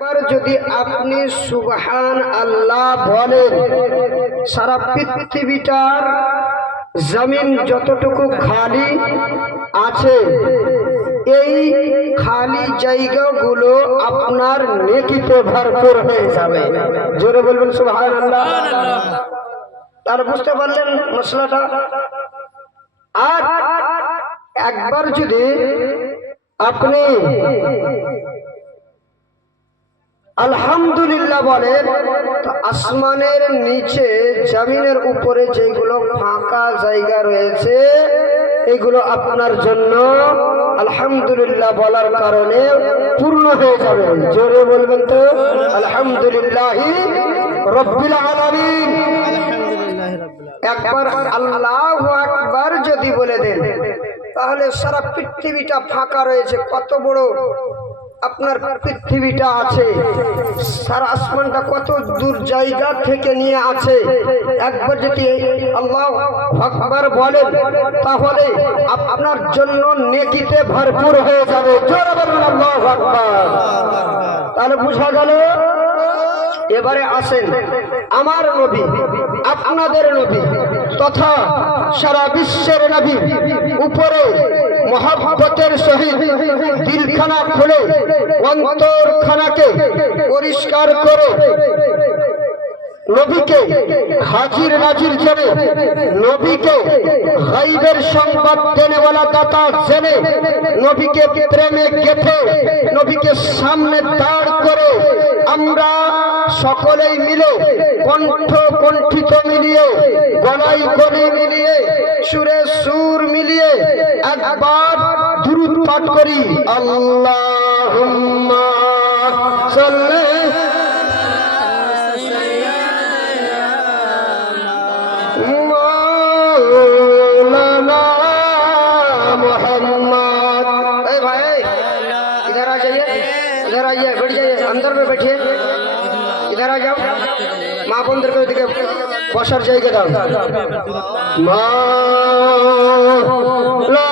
पर যদি আপনি সুবহান আল্লাহ বলেন, সারা পৃথিবীটার জমিন যতটুকু খালি আছে এই খালি জায়গাগুলো আপনার নেকিতে ভরপুর হয়ে যাবে। জোরে বলবেন সুবহানাল্লাহ। তার বুঝতে পারলেন মশলাটা? আর একবার যদি আপনি আলহামদুলিল্লাহ বলেন, তো আসমানের নিচে জমিনের উপরে যেগুলো ফাঁকা জায়গা রয়েছে এগুলো আপনার জন্য আলহামদুলিল্লাহ বলার কারণে পূর্ণ হয়ে যাবে। জোরে বলবেন তো আলহামদুলিল্লাহি রাব্বিল আলামিন। একবার আল্লাহু আকবার যদি বলে দেন তাহলে সারা পৃথিবীটা ফাঁকা রয়েছে। কত বড় আপনার পৃথিবীটা আছে, সারা আসমানটা কত দূর জায়গা থেকে নিয়ে আছে। একবার যদি আল্লাহু আকবার বলেন তাহলে আপনার জন্য নেকিতে ভরপুর হয়ে যাবে। জোরে বলুন আল্লাহু আকবার। তাহলে বুঝা গেল। এবারে আসেন আমার নবী, আপনাদের নবী তথা সারা বিশ্বের নবী উপরে মহব্বতের সহিত দিলখানা খুলে অন্তরখানাকে পরিষ্কার করে নবীকে হাজির নাজির জেনে, নবীকে গায়বের সংবাদ দেনেওয়ালা দাতা জেনে, নবীকে প্রেমে গেঁথে নবীকে সামনে দাঁড় করে আমরা সকলেই মিলে কণ্ঠ কণ্ঠিত মিলিয়ে, গলায় গলি মিলিয়ে, সুরে সুর মিলিয়ে একবার দুরূদ পাঠ করি। আল্লাহুম্মা সাল্লি मौलाना मोहम्मद। ए भाई इधर आ जाइए, इधर आइए, बैठ जाइए, अंदर में बैठिए, इधर आ जाओ। माँ बंदर को दिखे बसार जाएगा दाओ। मौलाना